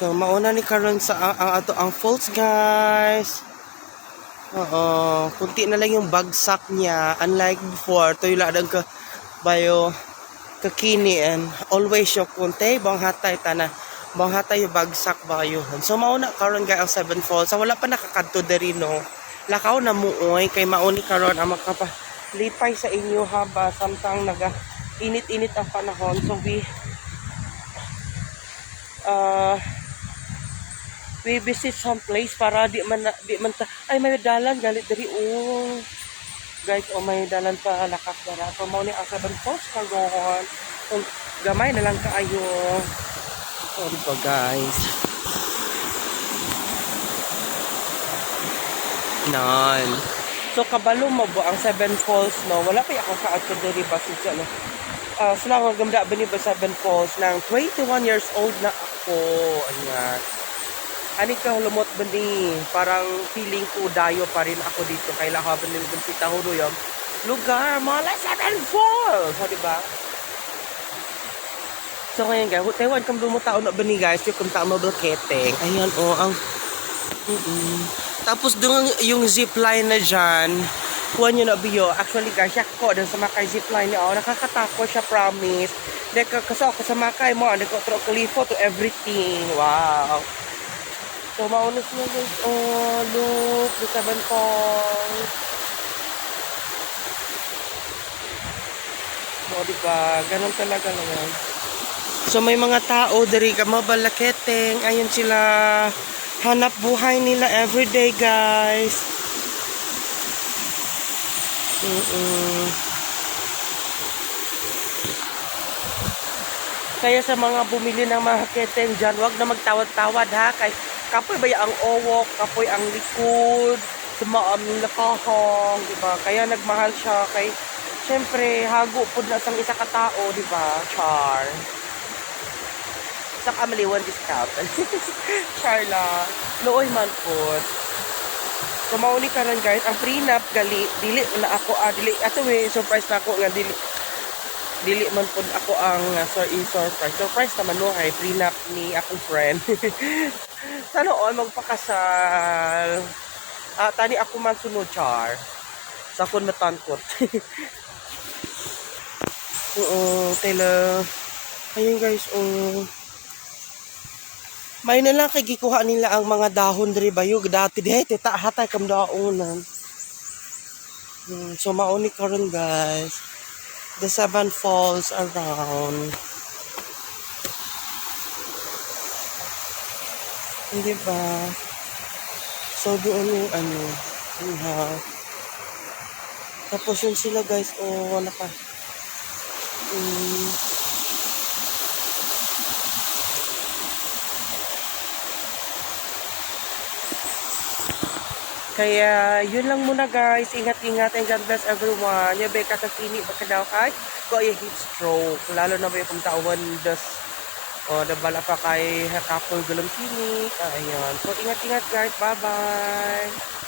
So mauna ni karon sa ang ato ang falls guys. Oo, kunti na lang yung bagsak niya, unlike before toy ladang ka bayo kakini and always yung kunti bang hatay tana bang hatay yung bagsak bayo. So mauna karon guys ang Seven Falls. So wala pa nakakadto diri no. Lakaw na muoy kay mauni karon ang makapalipay sa inyo haba samtang naga init-init ang panahon. So we visit some place para ay may dalan galit diri guys may dalan pa lakas dara. So mao ni ang Seven Falls karon. Kung gamay na lang kaayo. So diba guys. Nan. So kabalo mo bo ang Seven Falls no. Wala pa ako kaadto diri ba siya no. Sila ang gamda ba ni ba Seven Falls nang 21 years old na ako. Ayan. Ani ka lumot ba ni parang feeling ko dayo pa rin ako dito kay lahaban ng bisita ho yung lugar mala Seven Falls. So diba? So ngayon guys, Taiwan kam lumutaon na ba ni guys yung kumta mo bulketeng. Ayan ang tapos doon yung zipline na dyan, kuha nyo na biyo. Actually guys, siya ko doon sa makay zipline niya. Nakakatakot siya, promise. Kasi ako sa makay mo, kalifo to everything. Wow. So maunos mo guys. Look, the Seven Falls. O diba, ganun talaga naman. So may mga tao, dari ka mabalaketeng. Ayun sila. Hanap buhay nila everyday guys. Kaya sa mga bumili ng mga keteng dyan, wag na magtawad-tawad ha. Kay kapoy ba ang owok, kapoy ang likod, sumaam ng lakahong, diba? Kaya nagmahal siya. Kay syempre, hago po na sang isa katao, diba? Char. Sa kamaliwan discount. Charla. Looy man po. So mauni karon guys, ang prenup gali dili na ako dili ato may surprise na ako nga dili man pod ako ang surprise naman no kay prenup ni akong friend. Sana magpakasal. Tani ako man sunod char. Sa kun matankot. Tela. Ayun guys, may na lang kay gikuha nila ang mga dahon diri bayo dati dihay tita hatay kam daonan. So mauni karon guys. The Seven Falls around. Hindi ba? So doon yung tapos yun sila guys naka Kaya, yun lang muna guys. Ingat-ingat and God bless everyone. Yung beka sa kini, baka daw kay ko ay heat stroke. Lalo na ba yung pagtawan nabala pa kay kapol gulong kini. Ayan. So, ingat-ingat guys. Bye-bye.